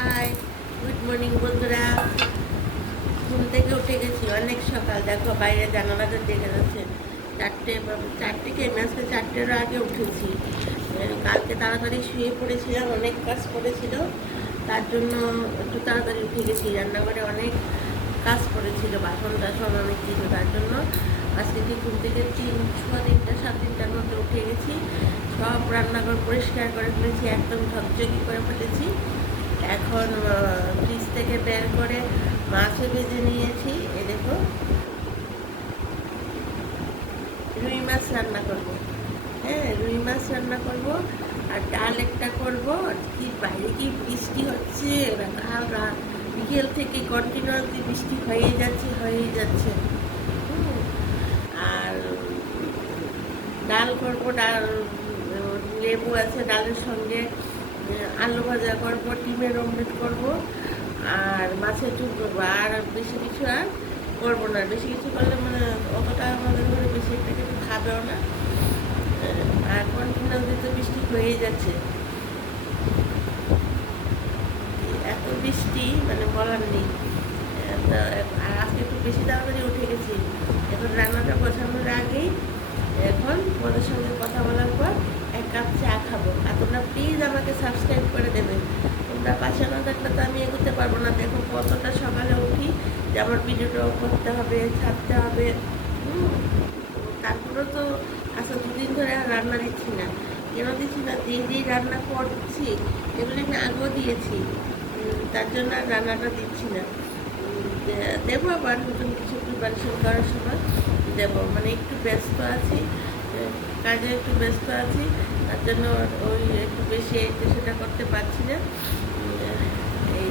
High, good morning বন্ধুরা। ঘুম থেকে উঠে গেছি অনেক সকাল। দেখো বাইরে জানালাটা দেখে যাচ্ছে চারটে আমি আজকে 4টের আগে উঠেছি। কালকে তাড়াতাড়ি শুয়ে পড়েছিলাম, অনেক কাজ করেছিল, তার জন্য একটু তাড়াতাড়ি উঠে গেছি। রান্নাঘরে অনেক কাজ করেছিল, বাসন টাসন অনেক কিছু, তার জন্য আজকে ঘুম থেকে 3:30 3:30টার মধ্যে উঠে গেছি। সব রান্নাঘর পরিষ্কার করে ফেলেছি, একদম ঝকঝকি করে ফেলেছি। এখন ফ্রিজ থেকে বের করে মাছও ভেজে নিয়েছি। এ দেখো, রুই মাছ রান্না করব। হ্যাঁ, রুই মাছ রান্না করব আর ডাল একটা করব। আর কি বাইরে কি বৃষ্টি হচ্ছে, কাল বিকেল থেকে কন্টিনিউয়াসলি বৃষ্টি হয়েই যাচ্ছে। আর ডাল করব, ডাল লেবু আছে ডালের সঙ্গে, আলু ভাজা করব, ডিমের অমলেট করব আর মাছের ঝোল করবো। আর বেশি কিছু আর করবো না। বেশি কিছু করলে মানে অতটা আমাদের ঘরে বেশি একটা কিছু খাবেও না। আর কন্টিনিউসলি তো বৃষ্টি হয়েই যাচ্ছে, এত বৃষ্টি মানে বলার নেই। আর আজকে একটু বেশি তাড়াতাড়ি উঠে গেছি। এখন রান্নাটা বসানোর আগেই এখন তোমাদের সঙ্গে কথা বলার পর 1 কাপ চা খাবো। আর তোমরা প্লিজ আমাকে সাবস্ক্রাইব করে দেবে। তোমরা পাশে না থাকলে তো আমি এগোতে পারবো না। দেখো কতটা সকালে উঠি যে আমার ভিডিওটাও করতে হবে, ছাড়তে হবে। তারপরেও তো আচ্ছা 2 দিন ধরে আর রান্না দিচ্ছি না। কেন দিচ্ছি না? যেই রান্না করছি এগুলি আমি আগেও দিয়েছি, তার জন্য আর রান্নাটা দিচ্ছি না। দেবো আবার নতুন কিছু প্রিপারেশন করার সময় দেবো। মানে একটু ব্যস্ত আছি, কাজে একটু ব্যস্ত আছি, তার জন্য ওই একটু বেশি সেটা করতে পারছি না।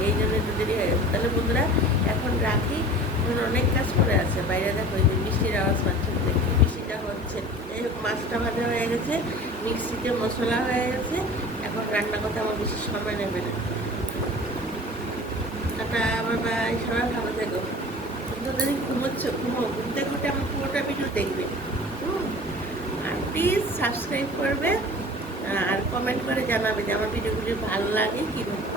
এই জন্য একটু দেরি হয়ে গেছে। তাহলে বন্ধুরা এখন রাখি, এখন অনেক কাজ করে আছে। বাইরে দেখো এই যে বৃষ্টির আওয়াজ পাচ্ছেন, দেখি বৃষ্টিটা হচ্ছে। এই মাছটা ভাজা হয়ে গেছে, মিক্সিতে মশলা হয়ে গেছে। এখন রান্না করতে আমার বেশি সময় নেবে না। টাটা, আমার বাই, সবাই ভালো থেকো। তোমরা যদি ঘুমোচ্ছ ঘুমো, ঘুম থেকে উঠে আমার পুরোটা ভিডিও দেখবে। আর প্লিজ সাবস্ক্রাইব করবে আর কমেন্ট করে জানাবে যে আমার ভিডিওগুলি ভালো লাগে কীভাবে।